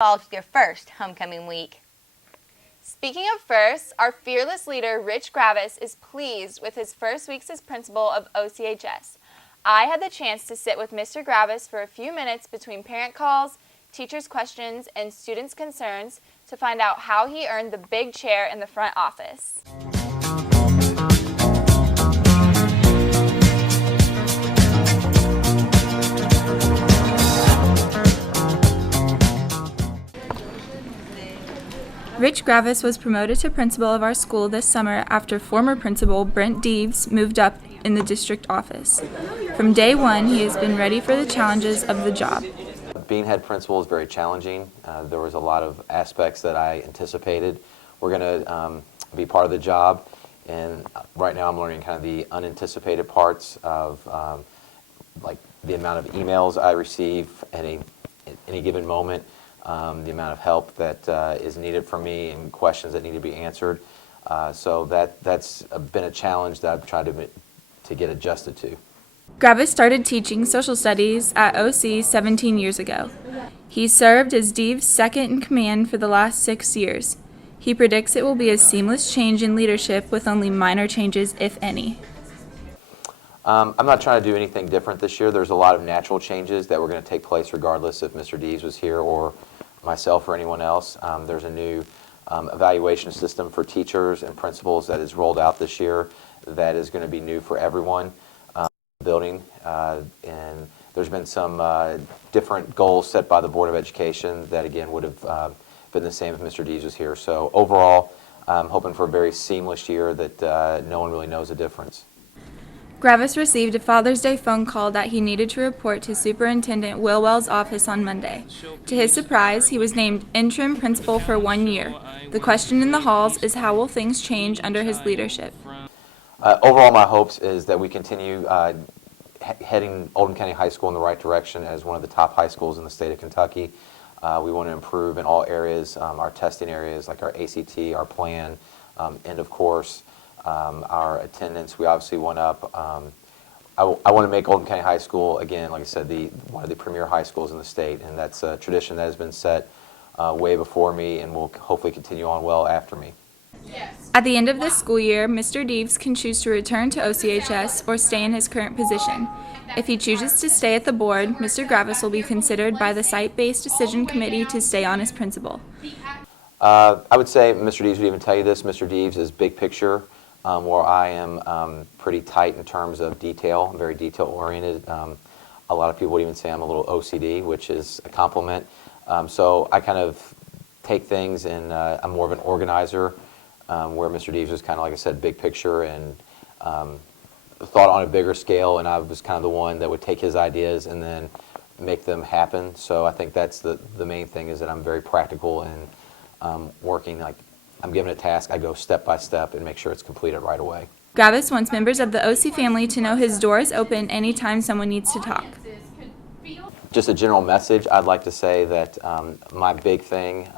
involved with your first homecoming week. Speaking of firsts, our fearless leader, Rich Graviss, is pleased with his first weeks as principal of OCHS. I had the chance to sit with Mr. Graviss for a few minutes between parent calls, teachers' questions, and students' concerns to find out how he earned the big chair in the front office. Rich Graviss was promoted to principal of our school this summer after former principal Brent Deves moved up in the district office. From day one, he has been ready for the challenges of the job. Being head principal is very challenging. There was a lot of aspects that I anticipated were going to be part of the job, and right now I'm learning kind of the unanticipated parts of like the amount of emails I receive at any given moment. The amount of help that is needed from me and questions that need to be answered. So that's been a challenge that I've tried to get adjusted to. Graviss started teaching social studies at OC 17 years ago. He served as Deves' second in command for the last 6 years. He predicts it will be a seamless change in leadership with only minor changes, if any. I'm not trying to do anything different this year. There's a lot of natural changes that were going to take place regardless if Mr. Deves was here or myself or anyone else. There's a new evaluation system for teachers and principals that is rolled out this year that is going to be new for everyone in the building. And there's been some different goals set by the Board of Education that again would have been the same if Mr. Deves was here. So overall, I'm hoping for a very seamless year that no one really knows the difference. Graviss received a Father's Day phone call that he needed to report to Superintendent Wilwell's office on Monday. To his surprise, he was named interim principal for 1 year. The question in the halls is, how will things change under his leadership? Overall, my hopes is that we continue heading Oldham County High School in the right direction as one of the top high schools in the state of Kentucky. We want to improve in all areas, our testing areas like our ACT, our plan, end of course. Our attendance, we obviously went up. I want to make Oldham County High School, again, like I said, one of the premier high schools in the state, and that's a tradition that has been set way before me and will hopefully continue on well after me. At the end of this school year, Mr. Deves can choose to return to OCHS or stay in his current position. If he chooses to stay at the board, Mr. Graviss will be considered by the site-based decision committee to stay on as principal. I would say Mr. Deves would even tell you this. Mr. Deves is big picture. Where I am pretty tight in terms of detail. I'm very detail-oriented. A lot of people would even say I'm a little OCD, which is a compliment. So I kind of take things and I'm more of an organizer, where Mr. Deves was kind of, like I said, big picture and thought on a bigger scale, and I was kind of the one that would take his ideas and then make them happen. So I think that's the main thing, is that I'm very practical and working like I'm given a task, I go step by step and make sure it's completed right away. Graviss wants members of the OC family to know his door is open anytime someone needs to talk. Just a general message, I'd like to say that my big thing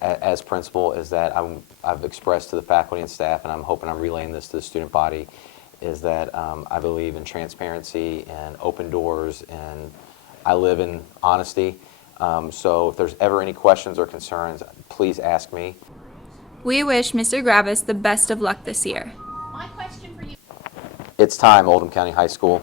as principal is that I've expressed to the faculty and staff, and I'm hoping I'm relaying this to the student body, is that I believe in transparency and open doors, and I live in honesty. So if there's ever any questions or concerns, please ask me. We wish Mr. Graviss the best of luck this year. My question for you. It's time, Oldham County High School.